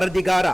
ವರದಿಗಾರ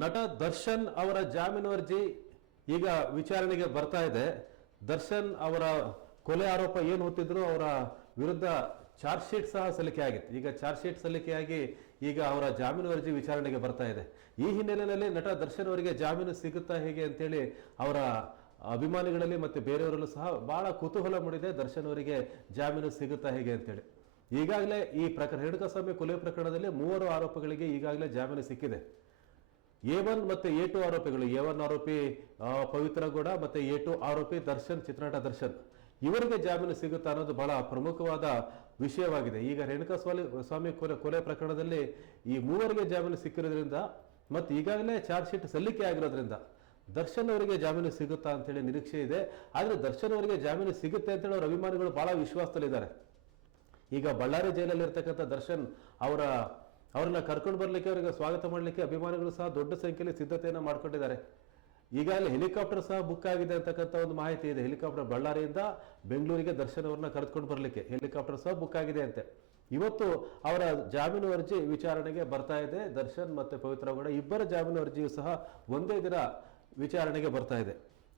ನಟ ದರ್ಶನ್ ಅವರ ಜಾಮೀನು ಅರ್ಜಿ ಈಗ ವಿಚಾರಣೆಗೆ ಬರ್ತಾ ಇದೆ. ದರ್ಶನ್ ಅವರ ಕೊಲೆ ಆರೋಪ ಏನು ಹೊತ್ತಿದ್ರು ಅವರ ವಿರುದ್ಧ ಚಾರ್ಜ್ ಶೀಟ್ ಸಹ ಸಲ್ಲಿಕೆ ಆಗಿತ್ತು. ಈಗ ಚಾರ್ಜ್ ಶೀಟ್ ಸಲ್ಲಿಕೆಯಾಗಿ ಈಗ ಅವರ ಜಾಮೀನು ಅರ್ಜಿ ವಿಚಾರಣೆಗೆ ಬರ್ತಾ ಇದೆ. ಈ ಹಿನ್ನೆಲೆಯಲ್ಲಿ ನಟ ದರ್ಶನ್ ಅವರಿಗೆ ಜಾಮೀನು ಸಿಗುತ್ತಾ ಹೇಗೆ ಅಂತೇಳಿ ಅವರ ಅಭಿಮಾನಿಗಳಲ್ಲಿ ಮತ್ತೆ ಬೇರೆಯವರಲ್ಲೂ ಸಹ ಬಹಳ ಕುತೂಹಲ ಮೂಡಿದೆ. ದರ್ಶನ್ ಅವರಿಗೆ ಜಾಮೀನು ಸಿಗುತ್ತಾ ಹೇಗೆ ಅಂತೇಳಿ. ಈಗಾಗಲೇ ಈ ಪ್ರಕರಣ, ರೇಣುಕಾಸ್ವಾಮಿ ಕೊಲೆ ಪ್ರಕರಣದಲ್ಲಿ ಮೂವರು ಆರೋಪಗಳಿಗೆ ಈಗಾಗಲೇ ಜಾಮೀನು ಸಿಕ್ಕಿದೆ. ಎ ಒನ್ ಮತ್ತೆ ಎ ಟು ಆರೋಪಿಗಳು. ಎ ಒನ್ ಆರೋಪಿ ಪವಿತ್ರ ಗೌಡ ಮತ್ತೆ ಎ ಟು ಆರೋಪಿ ದರ್ಶನ್, ಚಿತ್ರನಟ ದರ್ಶನ್. ಇವರಿಗೆ ಜಾಮೀನು ಸಿಗುತ್ತಾ ಅನ್ನೋದು ಬಹಳ ಪ್ರಮುಖವಾದ ವಿಷಯವಾಗಿದೆ. ಈಗ ರೇಣುಕಾ ಸ್ವಾಮಿ ಸ್ವಾಮಿ ಕೊಲೆ ಕೊಲೆ ಪ್ರಕರಣದಲ್ಲಿ ಈ ಮೂವರಿಗೆ ಜಾಮೀನು ಸಿಕ್ಕಿರೋದ್ರಿಂದ ಮತ್ತು ಈಗಾಗಲೇ ಚಾರ್ಜ್ ಶೀಟ್ ಸಲ್ಲಿಕೆ ಆಗಿರೋದ್ರಿಂದ ದರ್ಶನ್ ಅವರಿಗೆ ಜಾಮೀನು ಸಿಗುತ್ತಾ ಅಂತೇಳಿ ನಿರೀಕ್ಷೆ ಇದೆ. ಆದರೆ ದರ್ಶನ್ ಅವರಿಗೆ ಜಾಮೀನು ಸಿಗುತ್ತೆ ಅಂತೇಳಿ ಅವರ ಅಭಿಮಾನಿಗಳು ಬಹಳ ವಿಶ್ವಾಸದಲ್ಲಿದ್ದಾರೆ. ಈಗ ಬಳ್ಳಾರಿ ಜೈಲಲ್ಲಿ ಇರ್ತಕ್ಕಂಥ ದರ್ಶನ್ ಅವರ ಅವರನ್ನ ಕರ್ಕೊಂಡು ಬರ್ಲಿಕ್ಕೆ, ಅವರಿಗೆ ಸ್ವಾಗತ ಮಾಡಲಿಕ್ಕೆ ಅಭಿಮಾನಿಗಳು ಸಹ ದೊಡ್ಡ ಸಂಖ್ಯೆಯಲ್ಲಿ ಸಿದ್ಧತೆಯನ್ನು ಮಾಡ್ಕೊಂಡಿದ್ದಾರೆ. ಈಗಾಗಲೇ ಹೆಲಿಕಾಪ್ಟರ್ ಸಹ ಬುಕ್ ಆಗಿದೆ ಅಂತಕ್ಕಂಥ ಒಂದು ಮಾಹಿತಿ ಇದೆ. ಹೆಲಿಕಾಪ್ಟರ್ ಬಳ್ಳಾರಿಯಿಂದ ಬೆಂಗಳೂರಿಗೆ ದರ್ಶನ್ ಅವ್ರನ್ನ ಕರೆದುಕೊಂಡು ಬರಲಿಕ್ಕೆ ಹೆಲಿಕಾಪ್ಟರ್ ಸಹ ಬುಕ್ ಆಗಿದೆ ಅಂತೆ. ಇವತ್ತು ಅವರ ಜಾಮೀನು ಅರ್ಜಿ ವಿಚಾರಣೆಗೆ ಬರ್ತಾ ಇದೆ. ದರ್ಶನ್ ಮತ್ತೆ ಪವಿತ್ರ ಗೌಡ ಇಬ್ಬರ ಜಾಮೀನು ಅರ್ಜಿಯು ಸಹ ಒಂದೇ ದಿನ ವಿಚಾರಣೆಗೆ ಬರ್ತಾ ಇದೆ.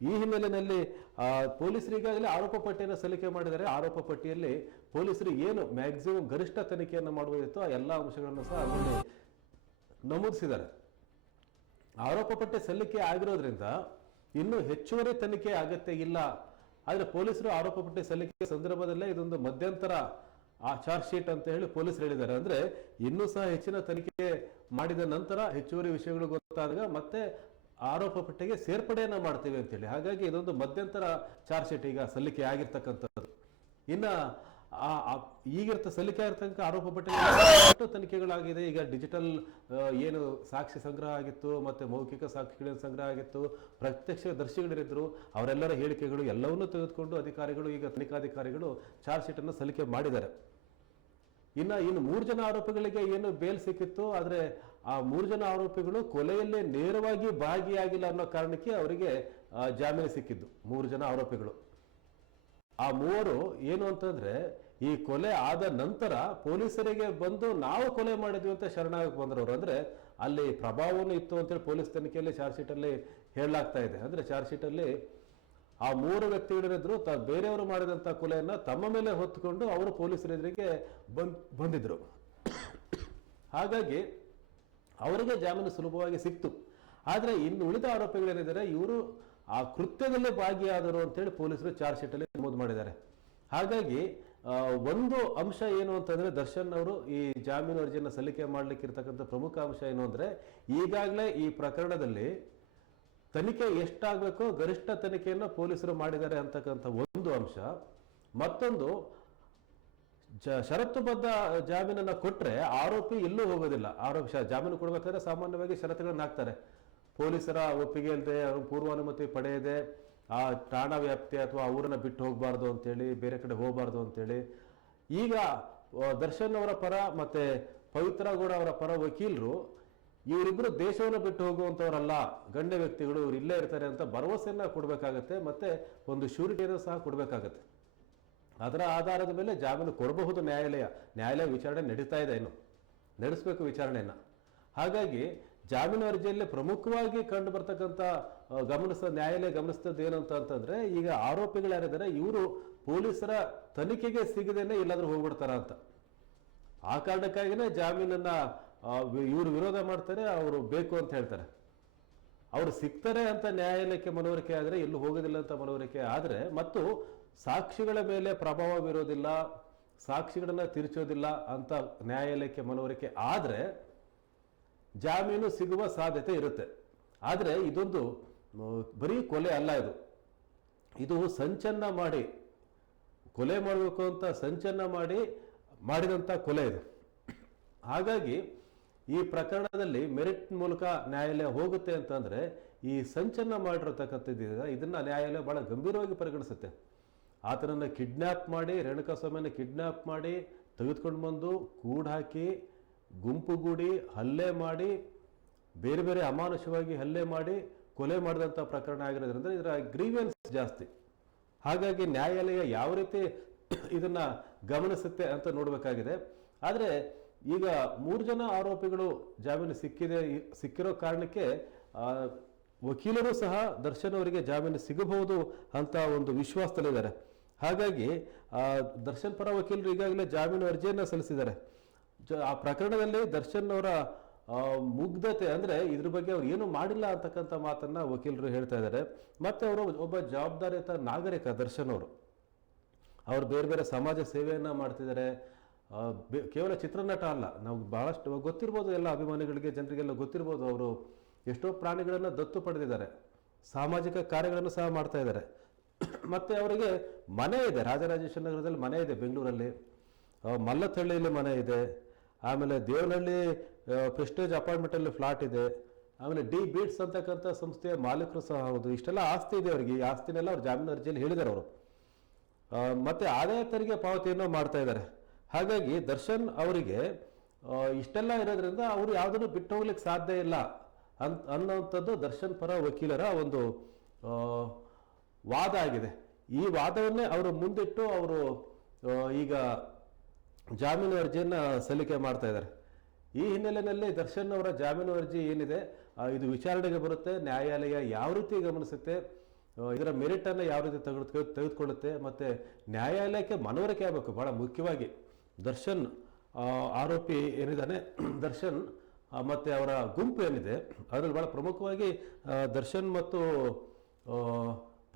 ಈ ಹಿನ್ನೆಲೆಯಲ್ಲಿ ಪೊಲೀಸರು ಈಗಾಗಲೇ ಆರೋಪ ಪಟ್ಟಿಯನ್ನು ಸಲ್ಲಿಕೆ ಮಾಡಿದರೆ ಆರೋಪ ಪಟ್ಟಿಯಲ್ಲಿ ಪೊಲೀಸರು ಏನು ಮ್ಯಾಕ್ಸಿಮಮ್ ಗರಿಷ್ಠ ತನಿಖೆಯನ್ನು ಮಾಡುವುದಿತ್ತು ಆ ಎಲ್ಲ ಅಂಶಗಳನ್ನು ಸಹ ಅದರಲ್ಲಿ ನಮೂದಿಸಿದ್ದಾರೆ. ಆರೋಪ ಪಟ್ಟಿ ಸಲ್ಲಿಕೆ ಆಗಿರೋದ್ರಿಂದ ಇನ್ನೂ ಹೆಚ್ಚುವರಿ ತನಿಖೆ ಅಗತ್ಯ ಇಲ್ಲ. ಆದರೆ ಪೊಲೀಸರು ಆರೋಪ ಪಟ್ಟಿ ಸಲ್ಲಿಕೆ ಸಂದರ್ಭದಲ್ಲೇ ಇದೊಂದು ಮಧ್ಯಂತರ, ಆ ಚಾರ್ಜ್ ಶೀಟ್ ಅಂತ ಹೇಳಿ ಪೊಲೀಸರು ಹೇಳಿದ್ದಾರೆ. ಅಂದರೆ ಇನ್ನೂ ಸಹ ಹೆಚ್ಚಿನ ತನಿಖೆ ಮಾಡಿದ ನಂತರ ಹೆಚ್ಚುವರಿ ವಿಷಯಗಳು ಗೊತ್ತಾದಾಗ ಮತ್ತೆ ಆರೋಪ ಪಟ್ಟಿಗೆ ಸೇರ್ಪಡೆಯನ್ನು ಮಾಡ್ತೇವೆ ಅಂತೇಳಿ ಹಾಗಾಗಿ ಇದೊಂದು ಮಧ್ಯಂತರ ಚಾರ್ಜ್ ಶೀಟ್ ಈಗ ಸಲ್ಲಿಕೆ ಆಗಿರ್ತಕ್ಕಂಥದ್ದು. ಇನ್ನ ಆ- ಈಗಿರ್ತ ಸಲ್ಲಿಕೆ ಇರತಕ್ಕ ಆರೋಪ ಪಟ್ಟಿ ತನಿಖೆಗಳಾಗಿದೆ. ಈಗ ಡಿಜಿಟಲ್ ಏನು ಸಾಕ್ಷಿ ಸಂಗ್ರಹ ಆಗಿತ್ತು, ಮತ್ತೆ ಮೌಖಿಕ ಸಾಕ್ಷಿಗಳ ಸಂಗ್ರಹ ಆಗಿತ್ತು, ಪ್ರತ್ಯಕ್ಷ ದರ್ಶಿಗಳಿರಿದ್ರು ಅವರೆಲ್ಲರ ಹೇಳಿಕೆಗಳು ಎಲ್ಲವನ್ನೂ ತೆಗೆದುಕೊಂಡು ಅಧಿಕಾರಿಗಳು, ಈಗ ತನಿಖಾಧಿಕಾರಿಗಳು ಚಾರ್ಜ್ ಶೀಟ್ ಅನ್ನು ಸಲ್ಲಿಕೆ ಮಾಡಿದ್ದಾರೆ. ಇನ್ನ, ಇನ್ನು ಮೂರು ಜನ ಆರೋಪಿಗಳಿಗೆ ಏನು ಬೇಲ್ ಸಿಕ್ಕಿತ್ತು, ಆದ್ರೆ ಆ ಮೂರು ಜನ ಆರೋಪಿಗಳು ಕೊಲೆಯಲ್ಲೇ ನೇರವಾಗಿ ಭಾಗಿಯಾಗಿಲ್ಲ ಅನ್ನೋ ಕಾರಣಕ್ಕೆ ಅವರಿಗೆ ಜಾಮೀನು ಸಿಕ್ಕಿದ್ದು ಮೂರು ಜನ ಆರೋಪಿಗಳು. ಆ ಮೂವರು ಏನು ಅಂತಂದ್ರೆ ಈ ಕೊಲೆ ಆದ ನಂತರ ಪೊಲೀಸರಿಗೆ ಬಂದು ನಾವು ಕೊಲೆ ಮಾಡಿದ್ವಿ ಅಂತ ಶರಣಾಗಕ್ಕೆ ಬಂದವರು. ಅಂದ್ರೆ ಅಲ್ಲಿ ಪ್ರಭಾವವನ್ನು ಇತ್ತು ಅಂತೇಳಿ ಪೊಲೀಸ್ ತನಿಖೆಯಲ್ಲಿ ಚಾರ್ಜ್ ಶೀಟ್ ಅಲ್ಲಿ ಹೇಳಲಾಗ್ತಾ ಇದೆ. ಅಂದ್ರೆ ಚಾರ್ಜ್ ಶೀಟ್ ಅಲ್ಲಿ ಆ ಮೂರು ವ್ಯಕ್ತಿಗಳಿದ್ರು ತ, ಬೇರೆಯವರು ಮಾಡಿದಂತ ಕೊಲೆಯನ್ನ ತಮ್ಮ ಮೇಲೆ ಹೊತ್ತುಕೊಂಡು ಅವರು ಪೊಲೀಸರ ಎದುರಿಗೆ ಬಂದ್, ಬಂದಿದ್ರು. ಹಾಗಾಗಿ ಅವರಿಗೆ ಜಾಮೀನು ಸುಲಭವಾಗಿ ಸಿಕ್ತು. ಆದರೆ ಇನ್ನು ಉಳಿದ ಆರೋಪಿಗಳೇನಿದ್ದಾರೆ, ಇವರು ಆ ಕೃತ್ಯದಲ್ಲೇ ಭಾಗಿಯಾದರು ಅಂತೇಳಿ ಪೊಲೀಸರು ಚಾರ್ಜ್ ಶೀಟಲ್ಲಿ ನಮೂದು ಮಾಡಿದ್ದಾರೆ. ಹಾಗಾಗಿ ಒಂದು ಅಂಶ ಏನು ಅಂತಂದ್ರೆ ದರ್ಶನ್ ಅವರು ಈ ಜಾಮೀನು ಅರ್ಜಿಯನ್ನು ಸಲ್ಲಿಕೆ ಮಾಡ್ಲಿಕ್ಕೆ ಇರ್ತಕ್ಕಂಥ ಪ್ರಮುಖ ಅಂಶ ಏನು ಅಂದ್ರೆ ಈಗಾಗಲೇ ಈ ಪ್ರಕರಣದಲ್ಲಿ ತನಿಖೆ ಎಷ್ಟಾಗಬೇಕೋ ಗರಿಷ್ಠ ತನಿಖೆಯನ್ನು ಪೊಲೀಸರು ಮಾಡಿದ್ದಾರೆ ಅಂತಕ್ಕಂಥ ಒಂದು ಅಂಶ. ಮತ್ತೊಂದು, ಜ- ಷರತ್ತುಬದ್ಧ ಜಾಮೀನನ್ನು ಕೊಟ್ಟರೆ ಆರೋಪಿ ಎಲ್ಲೂ ಹೋಗೋದಿಲ್ಲ. ಆರೋಪಿ ಜಾಮೀನು ಕೊಡಬೇಕಾದ್ರೆ ಸಾಮಾನ್ಯವಾಗಿ ಷರತ್ತುಗಳನ್ನ ಹಾಕ್ತಾರೆ ಪೊಲೀಸರ ಒಪ್ಪಿಗೆ ಇಲ್ಲದೆ ಪೂರ್ವಾನುಮತಿ ಪಡೆಯದೆ ಆ ಠಾಣಾ ವ್ಯಾಪ್ತಿ ಅಥವಾ ಊರನ್ನು ಬಿಟ್ಟು ಹೋಗಬಾರ್ದು ಅಂತೇಳಿ, ಬೇರೆ ಕಡೆ ಹೋಗಬಾರ್ದು ಅಂತೇಳಿ, ಈಗ ದರ್ಶನ್ ಅವರ ಪರ ಮತ್ತೆ ಪವಿತ್ರ ಗೌಡ ಅವರ ಪರ ವಕೀಲರು ಇವರಿಬ್ಬರು ದೇಶವನ್ನು ಬಿಟ್ಟು ಹೋಗುವಂಥವರಲ್ಲ ಗಣ್ಯ ವ್ಯಕ್ತಿಗಳು, ಇವ್ರು ಇಲ್ಲೇ ಇರ್ತಾರೆ ಅಂತ ಭರವಸೆಯನ್ನ ಕೊಡಬೇಕಾಗತ್ತೆ, ಮತ್ತೆ ಒಂದು ಶ್ಯೂರಿಟಿಯನ್ನು ಸಹ ಕೊಡಬೇಕಾಗತ್ತೆ. ಅದರ ಆಧಾರದ ಮೇಲೆ ಜಾಮೀನು ಕೊಡಬಹುದು ನ್ಯಾಯಾಲಯ. ನ್ಯಾಯಾಲಯ ವಿಚಾರಣೆ ನಡೀತಾ ಇದೆ ಇನ್ನು. ನಡೆಸಬೇಕು ವಿಚಾರಣೆಯನ್ನು. ಹಾಗಾಗಿ ಜಾಮೀನು ಅರ್ಜಿಯಲ್ಲಿ ಪ್ರಮುಖವಾಗಿ ಕಂಡು ಬರ್ತಕ್ಕಂಥ ಗಮನಿಸ ನ್ಯಾಯಾಲಯ ಗಮನಿಸ್ತದ್ದು ಏನು ಅಂತ ಅಂತಂದ್ರೆ, ಈಗ ಆರೋಪಿಗಳು ಯಾರಿದ್ದಾರೆ, ಇವರು ಪೊಲೀಸರ ತನಿಖೆಗೆ ಸಿಗದೇನೆ ಎಲ್ಲಾದ್ರೂ ಹೋಗ್ಬಿಡ್ತಾರ ಅಂತ. ಆ ಕಾರಣಕ್ಕಾಗಿನೇ ಜಾಮೀನನ್ನ ಇವರು ವಿರೋಧ ಮಾಡ್ತಾರೆ, ಅವರು ಬೇಕು ಅಂತ ಹೇಳ್ತಾರೆ. ಅವರು ಸಿಗ್ತಾರೆ ಅಂತ ನ್ಯಾಯಾಲಯಕ್ಕೆ ಮನವರಿಕೆ ಆದರೆ, ಎಲ್ಲೂ ಹೋಗೋದಿಲ್ಲ ಅಂತ ಮನವರಿಕೆ ಆದರೆ, ಮತ್ತು ಸಾಕ್ಷಿಗಳ ಮೇಲೆ ಪ್ರಭಾವ ಬೀರೋದಿಲ್ಲ, ಸಾಕ್ಷಿಗಳನ್ನ ತಿರುಚೋದಿಲ್ಲ ಅಂತ ನ್ಯಾಯಾಲಯಕ್ಕೆ ಮನವರಿಕೆ ಆದರೆ ಜಾಮೀನು ಸಿಗುವ ಸಾಧ್ಯತೆ ಇರುತ್ತೆ. ಆದರೆ ಇದೊಂದು ಬರೀ ಕೊಲೆ ಅಲ್ಲ ಇದು. ಇದು ಸಂಚನ್ನ ಮಾಡಿ, ಕೊಲೆ ಮಾಡಬೇಕು ಅಂತ ಸಂಚನ್ನ ಮಾಡಿ ಮಾಡಿದಂಥ ಕೊಲೆ ಇದು. ಹಾಗಾಗಿ ಈ ಪ್ರಕರಣದಲ್ಲಿ ಮೆರಿಟ್ ಮೂಲಕ ನ್ಯಾಯಾಲಯ ಹೋಗುತ್ತೆ ಅಂತಂದರೆ ಈ ಸಂಚನ್ನ ಮಾಡಿರತಕ್ಕಂಥದ್ದು ಇದನ್ನು ನ್ಯಾಯಾಲಯ ಭಾಳ ಗಂಭೀರವಾಗಿ ಪರಿಗಣಿಸುತ್ತೆ. ಆತನನ್ನು ಕಿಡ್ನ್ಯಾಪ್ ಮಾಡಿ, ರೇಣುಕಾಸ್ವಾಮಿಯನ್ನು ಕಿಡ್ನ್ಯಾಪ್ ಮಾಡಿ ತೆಗೆದುಕೊಂಡು ಬಂದು ಕೂಡ್ ಹಾಕಿ ಗುಂಪುಗೂಡಿ ಹಲ್ಲೆ ಮಾಡಿ, ಬೇರೆ ಬೇರೆ ಅಮಾನುಷವಾಗಿ ಹಲ್ಲೆ ಮಾಡಿ ಕೊಲೆ ಮಾಡಿದಂಥ ಪ್ರಕರಣ ಆಗಿರೋದ್ರಿಂದ ಇದರ ಗ್ರೀವಿಯನ್ಸ್ ಜಾಸ್ತಿ. ಹಾಗಾಗಿ ನ್ಯಾಯಾಲಯ ಯಾವ ರೀತಿ ಇದನ್ನು ಗಮನಿಸುತ್ತೆ ಅಂತ ನೋಡಬೇಕಾಗಿದೆ. ಆದರೆ ಈಗ ಮೂರು ಜನ ಆರೋಪಿಗಳು ಜಾಮೀನು ಸಿಕ್ಕಿದೆ, ಸಿಕ್ಕಿರೋ ಕಾರಣಕ್ಕೆ ವಕೀಲರು ಸಹ ದರ್ಶನ್ ಅವರಿಗೆ ಜಾಮೀನು ಸಿಗಬಹುದು ಅಂತ ಒಂದು ವಿಶ್ವಾಸದಲ್ಲಿದ್ದಾರೆ. ಹಾಗಾಗಿ ದರ್ಶನ್ ಪರ ವಕೀಲರು ಈಗಾಗಲೇ ಜಾಮೀನು ಅರ್ಜಿಯನ್ನು ಸಲ್ಲಿಸಿದ್ದಾರೆ. ಆ ಪ್ರಕರಣದಲ್ಲಿ ದರ್ಶನ್ ಅವರ ಮುಗ್ಧತೆ ಅಂದ್ರೆ ಇದ್ರ ಬಗ್ಗೆ ಅವ್ರು ಏನು ಮಾಡಿಲ್ಲ ಅಂತಕ್ಕಂಥ ಮಾತನ್ನು ವಕೀಲರು ಹೇಳ್ತಾ ಇದ್ದಾರೆ. ಮತ್ತೆ ಅವರು ಒಬ್ಬ ಜವಾಬ್ದಾರಿಯುತ ನಾಗರಿಕ ದರ್ಶನ್ ಅವರು. ಅವರು ಬೇರೆ ಬೇರೆ ಸಮಾಜ ಸೇವೆಯನ್ನ ಮಾಡ್ತಿದ್ದಾರೆ. ಕೇವಲ ಚಿತ್ರನಟ ಅಲ್ಲ, ನಾವು ಬಹಳಷ್ಟು ಗೊತ್ತಿರ್ಬೋದು ಎಲ್ಲ ಅಭಿಮಾನಿಗಳಿಗೆ, ಜನರಿಗೆಲ್ಲ ಗೊತ್ತಿರ್ಬೋದು ಅವರು ಎಷ್ಟೋ ಪ್ರಾಣಿಗಳನ್ನು ದತ್ತು ಪಡೆದಿದ್ದಾರೆ. ಸಾಮಾಜಿಕ ಕಾರ್ಯಗಳನ್ನು ಸಹ ಮಾಡ್ತಾ ಇದ್ದಾರೆ. ಮತ್ತೆ ಅವರಿಗೆ ಮನೆ ಇದೆ, ರಾಜರಾಜೇಶ್ವರ ನಗರದಲ್ಲಿ ಮನೆ ಇದೆ ಬೆಂಗಳೂರಲ್ಲಿ. ಮಲ್ಲತಳ್ಳಿಯಲ್ಲಿ ಮನೆ ಇದೆ. ಆಮೇಲೆ ದೇವನಹಳ್ಳಿ ಪ್ರೆಸ್ಟೇಜ್ ಅಪಾರ್ಟ್ಮೆಂಟಲ್ಲಿ ಫ್ಲಾಟ್ ಇದೆ. ಆಮೇಲೆ ಡಿ ಬೀಟ್ಸ್ ಅಂತಕ್ಕಂಥ ಸಂಸ್ಥೆಯ ಮಾಲೀಕರು ಸಹ ಹೌದು. ಇಷ್ಟೆಲ್ಲ ಆಸ್ತಿ ಇದೆ ಅವರಿಗೆ. ಈ ಆಸ್ತಿನೆಲ್ಲ ಅವ್ರು ಜಾಮೀನು ಅರ್ಜಿಯಲ್ಲಿ ಹೇಳಿದ್ದಾರೆ ಅವರು. ಮತ್ತೆ ಆದಾಯ ತೆರಿಗೆ ಪಾವತಿಯನ್ನು ಮಾಡ್ತಾ ಇದ್ದಾರೆ. ಹಾಗಾಗಿ ದರ್ಶನ್ ಅವರಿಗೆ ಇಷ್ಟೆಲ್ಲ ಇರೋದ್ರಿಂದ ಅವರು ಯಾವುದನ್ನು ಬಿಟ್ಟು ಹೋಗ್ಲಿಕ್ಕೆ ಸಾಧ್ಯ ಇಲ್ಲ ಅಂತ ಅನ್ನೋಂಥದ್ದು ದರ್ಶನ್ ಪರ ವಕೀಲರ ಒಂದು ವಾದ ಆಗಿದೆ. ಈ ವಾದವನ್ನೇ ಅವರು ಮುಂದಿಟ್ಟು ಅವರು ಈಗ ಜಾಮೀನು ಅರ್ಜಿಯನ್ನು ಸಲ್ಲಿಕೆ ಮಾಡ್ತಾ ಇದ್ದಾರೆ. ಈ ಹಿನ್ನೆಲೆಯಲ್ಲಿ ದರ್ಶನ್ ಅವರ ಜಾಮೀನು ಅರ್ಜಿ ಏನಿದೆ ಇದು ವಿಚಾರಣೆಗೆ ಬರುತ್ತೆ, ನ್ಯಾಯಾಲಯ ಯಾವ ರೀತಿ ಗಮನಿಸುತ್ತೆ ಇದರ ಮೆರಿಟನ್ನು ಯಾವ ರೀತಿ ತೆಗೆದು ತೆಗೆದುಕೊಳ್ಳುತ್ತೆ, ಮತ್ತು ನ್ಯಾಯಾಲಯಕ್ಕೆ ಮನವರಿಕೆ ಆಗಬೇಕು ಭಾಳ ಮುಖ್ಯವಾಗಿ. ದರ್ಶನ್ ಆರೋಪಿ ಏನಿದ್ದಾನೆ, ದರ್ಶನ್ ಮತ್ತು ಅವರ ಗುಂಪು ಏನಿದೆ, ಅದರಲ್ಲಿ ಭಾಳ ಪ್ರಮುಖವಾಗಿ ದರ್ಶನ್ ಮತ್ತು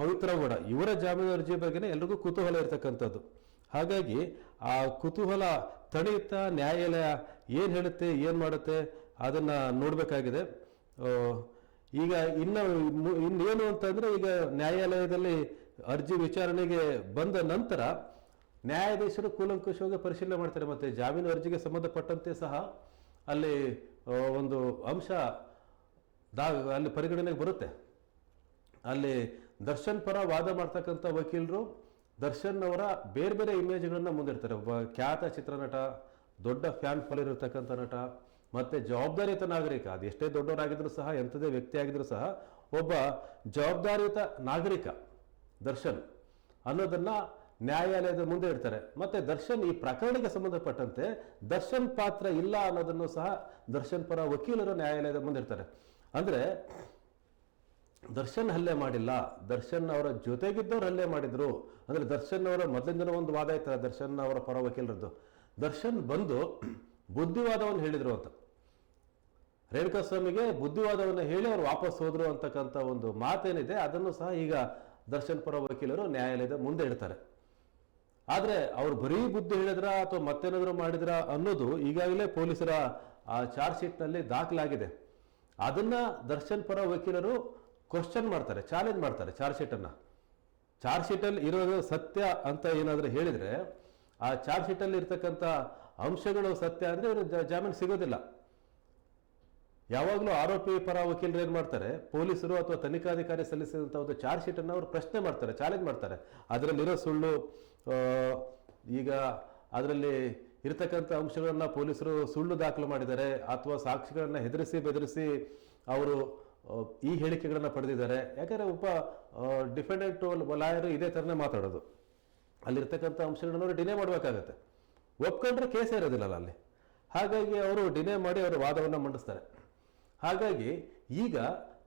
ಪವಿತ್ರ ಗೌಡ, ಇವರ ಜಾಮೀನು ಅರ್ಜಿ ಬಗ್ಗೆನೇ ಎಲ್ರಿಗೂ ಕುತೂಹಲ ಇರತಕ್ಕಂಥದ್ದು. ಹಾಗಾಗಿ ಆ ಕುತೂಹಲ ತಡೆಯುತ್ತಾ ನ್ಯಾಯಾಲಯ ಏನು ಹೇಳುತ್ತೆ, ಏನು ಮಾಡುತ್ತೆ ಅದನ್ನ ನೋಡಬೇಕಾಗಿದೆ. ಈಗ ಇನ್ನು ಇನ್ನೇನು ಅಂತಂದರೆ ಈಗ ನ್ಯಾಯಾಲಯದಲ್ಲಿ ಅರ್ಜಿ ವಿಚಾರಣೆಗೆ ಬಂದ ನಂತರ ನ್ಯಾಯಾಧೀಶರು ಕೂಲಂಕುಷವಾಗಿ ಪರಿಶೀಲನೆ ಮಾಡ್ತಾರೆ. ಮತ್ತೆ ಜಾಮೀನು ಅರ್ಜಿಗೆ ಸಂಬಂಧಪಟ್ಟಂತೆ ಸಹ ಅಲ್ಲಿ ಒಂದು ಅಂಶ ದಾ ಅಲ್ಲಿ ಪರಿಗಣನೆಗೆ ಬರುತ್ತೆ. ಅಲ್ಲಿ ದರ್ಶನ್ ಪರ ವಾದ ಮಾಡ್ತಕ್ಕಂಥ ವಕೀಲರು ದರ್ಶನ್ ಅವರ ಬೇರೆ ಬೇರೆ ಇಮೇಜ್ಗಳನ್ನ ಮುಂದಿರ್ತಾರೆ ಒಬ್ಬ ಖ್ಯಾತ ಚಿತ್ರನಟ, ದೊಡ್ಡ ಫ್ಯಾನ್ ಫಾಲೋ ಇರತಕ್ಕಂಥ ನಟ, ಮತ್ತೆ ಜವಾಬ್ದಾರಿಯುತ ನಾಗರಿಕ. ಅದು ಎಷ್ಟೇ ದೊಡ್ಡವರಾಗಿದ್ರು ಸಹ, ಎಂಥದೇ ವ್ಯಕ್ತಿ ಆಗಿದ್ರು ಸಹ ಒಬ್ಬ ಜವಾಬ್ದಾರಿಯುತ ನಾಗರಿಕ ದರ್ಶನ್ ಅನ್ನೋದನ್ನ ನ್ಯಾಯಾಲಯದ ಮುಂದೆ ಇಡ್ತಾರೆ. ಮತ್ತೆ ದರ್ಶನ್ ಈ ಪ್ರಕರಣಕ್ಕೆ ಸಂಬಂಧಪಟ್ಟಂತೆ ದರ್ಶನ್ ಪಾತ್ರ ಇಲ್ಲ ಅನ್ನೋದನ್ನು ಸಹ ದರ್ಶನ್ ಪರ ವಕೀಲರು ನ್ಯಾಯಾಲಯದ ಮುಂದೆ ಇರ್ತಾರೆ ಅಂದ್ರೆ ದರ್ಶನ್ ಹಲ್ಲೆ ಮಾಡಿಲ್ಲ. ದರ್ಶನ್ ಅವರ ಜೊತೆಗಿದ್ದವ್ರು ಹಲ್ಲೆ ಮಾಡಿದ್ರು. ಅಂದ್ರೆ ದರ್ಶನ್ ಅವರ ಮೊದಲಿಂದನೂ ಒಂದು ವಾದ ಇತ್ತಲ್ಲ, ದರ್ಶನ್ ಅವರ ಪರ ವಕೀಲರದ್ದು. ದರ್ಶನ್ ಬಂದು ಬುದ್ಧಿವಾದವನ್ನು ಹೇಳಿದರು ಅಂತ. ರೇಣುಕಾ ಸ್ವಾಮಿಗೆ ಬುದ್ಧಿವಾದವನ್ನು ಹೇಳಿ ಅವರು ವಾಪಸ್ ಹೋದರು ಅಂತಕ್ಕಂಥ ಒಂದು ಮಾತೇನಿದೆ, ಅದನ್ನು ಸಹ ಈಗ ದರ್ಶನ್ ಪರ ವಕೀಲರು ನ್ಯಾಯಾಲಯದ ಮುಂದೆ ಇಡ್ತಾರೆ. ಆದರೆ ಅವರು ಬರೀ ಬುದ್ಧಿ ಹೇಳಿದ್ರ ಅಥವಾ ಮತ್ತೇನಾದರೂ ಮಾಡಿದ್ರ ಅನ್ನೋದು ಈಗಾಗಲೇ ಪೊಲೀಸರ ಆ ಚಾರ್ಜ್ ಶೀಟ್ನಲ್ಲಿ ದಾಖಲಾಗಿದೆ. ಅದನ್ನು ದರ್ಶನ್ ಪರ ವಕೀಲರು ಕ್ವಶನ್ ಮಾಡ್ತಾರೆ, ಚಾಲೆಂಜ್ ಮಾಡ್ತಾರೆ ಚಾರ್ಜ್ ಶೀಟನ್ನು. ಚಾರ್ಜ್ ಶೀಟಲ್ಲಿ ಇರೋದು ಸತ್ಯ ಅಂತ ಏನಾದರೂ ಹೇಳಿದ್ರೆ, ಆ ಚಾರ್ಜ್ ಶೀಟಲ್ಲಿ ಇರ್ತಕ್ಕಂಥ ಅಂಶಗಳು ಸತ್ಯ ಅಂದ್ರೆ ಇವರು ಜಾಮೀನು ಸಿಗೋದಿಲ್ಲ. ಯಾವಾಗಲೂ ಆರೋಪಿ ಪರ ವಕೀಲರು ಏನು ಮಾಡ್ತಾರೆ, ಪೊಲೀಸರು ಅಥವಾ ತನಿಖಾಧಿಕಾರಿ ಸಲ್ಲಿಸಿದಂಥ ಒಂದು ಚಾರ್ಜ್ ಶೀಟನ್ನು ಅವರು ಪ್ರಶ್ನೆ ಮಾಡ್ತಾರೆ, ಚಾಲೆಂಜ್ ಮಾಡ್ತಾರೆ. ಅದರಲ್ಲಿರೋ ಸುಳ್ಳು ಈಗ ಅದರಲ್ಲಿ ಇರತಕ್ಕಂಥ ಅಂಶಗಳನ್ನು ಪೊಲೀಸರು ಸುಳ್ಳು ದಾಖಲು ಮಾಡಿದ್ದಾರೆ, ಅಥವಾ ಸಾಕ್ಷಿಗಳನ್ನು ಹೆದರಿಸಿ ಬೆದರಿಸಿ ಅವರು ಈ ಹೇಳಿಕೆಗಳನ್ನು ಪಡೆದಿದ್ದಾರೆ. ಯಾಕಂದ್ರೆ ಒಬ್ಬ ಡಿಫೆಂಡೆಂಟ್ ಲಾಯರ್ ಇದೇ ಥರನೇ ಮಾತಾಡೋದು. ಅಲ್ಲಿರ್ತಕ್ಕಂಥ ಅಂಶಗಳನ್ನ ಅವರು ಡಿನೇ ಮಾಡಬೇಕಾಗತ್ತೆ. ಒಪ್ಕೊಂಡ್ರೆ ಕೇಸೇ ಇರೋದಿಲ್ಲಲ್ಲ ಅಲ್ಲಿ. ಹಾಗಾಗಿ ಅವರು ಡಿನೇ ಮಾಡಿ ಅವರ ವಾದವನ್ನು ಮಂಡಿಸ್ತಾರೆ. ಹಾಗಾಗಿ ಈಗ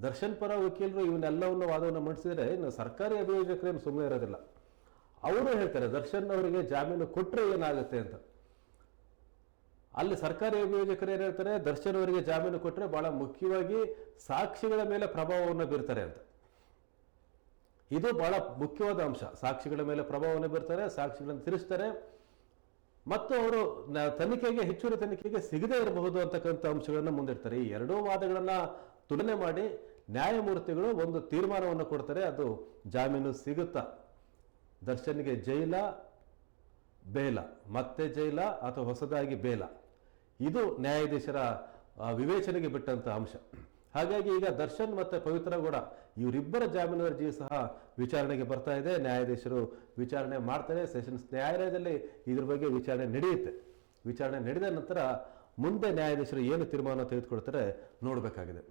ದರ್ಶನ್ ಪರ ವಕೀಲರು ಇವನ್ನೆಲ್ಲವನ್ನು ವಾದವನ್ನು ಮಂಡಿಸಿದರೆ ಇನ್ನು ಸರ್ಕಾರಿ ಅಭಿಯೋಜಕರೇನು ಸುಮ್ಮನೆ ಇರೋದಿಲ್ಲ. ಅವರು ಹೇಳ್ತಾರೆ, ದರ್ಶನ್ ಅವರಿಗೆ ಜಾಮೀನು ಕೊಟ್ಟರೆ ಏನಾಗುತ್ತೆ ಅಂತ. ಅಲ್ಲಿ ಸರ್ಕಾರಿ ಅಭಿಯೋಜಕರು ಏನು ಹೇಳ್ತಾರೆ ದರ್ಶನ್ ಅವರಿಗೆ ಜಾಮೀನು ಕೊಟ್ಟರೆ ಬಹಳ ಮುಖ್ಯವಾಗಿ ಸಾಕ್ಷಿಗಳ ಮೇಲೆ ಪ್ರಭಾವವನ್ನು ಬೀರ್ತಾರೆ ಅಂತ. ಇದು ಬಹಳ ಮುಖ್ಯವಾದ ಅಂಶ. ಸಾಕ್ಷಿಗಳ ಮೇಲೆ ಪ್ರಭಾವವನ್ನು ಬೀರ್ತಾರೆ, ಸಾಕ್ಷಿಗಳನ್ನು ತಿರುಸ್ತಾರೆ ಮತ್ತು ಅವರು ತನಿಖೆಗೆ, ಹೆಚ್ಚುವರಿ ತನಿಖೆಗೆ ಸಿಗದೇ ಇರಬಹುದು ಅಂತಕ್ಕಂಥ ಅಂಶಗಳನ್ನು ಮುಂದಿಡ್ತಾರೆ. ಈ ಎರಡೂ ವಾದಗಳನ್ನು ತುಲನೆ ಮಾಡಿ ನ್ಯಾಯಮೂರ್ತಿಗಳು ಒಂದು ತೀರ್ಮಾನವನ್ನು ಕೊಡ್ತಾರೆ, ಅದು ಜಾಮೀನು ಸಿಗುತ್ತಾ? ದರ್ಶನ್ಗೆ ಜೈಲ, ಬೇಲ? ಮತ್ತೆ ಜೈಲ ಅಥವಾ ಹೊಸದಾಗಿ ಬೇಲ? ಇದು ನ್ಯಾಯಾಧೀಶರ ವಿವೇಚನೆಗೆ ಬಿಟ್ಟಂತ ಅಂಶ. ಹಾಗಾಗಿ ಈಗ ದರ್ಶನ್ ಮತ್ತು ಪವಿತ್ರ ಗೌಡ ಇವರಿಬ್ಬರ ಜಾಮೀನು ಅರ್ಜಿ ಸಹ ವಿಚಾರಣೆಗೆ ಬರ್ತಾ ಇದೆ. ನ್ಯಾಯಾಧೀಶರು ವಿಚಾರಣೆ ಮಾಡ್ತಾರೆ. ಸೆಷನ್ಸ್ ನ್ಯಾಯಾಲಯದಲ್ಲಿ ಇದ್ರ ಬಗ್ಗೆ ವಿಚಾರಣೆ ನಡೆಯುತ್ತೆ. ವಿಚಾರಣೆ ನಡೆದ ನಂತರ ಮುಂದೆ ನ್ಯಾಯಾಧೀಶರು ಏನು ತೀರ್ಮಾನ ತೆಗೆದುಕೊಳ್ತಾರೆ ನೋಡಬೇಕಾಗಿದೆ.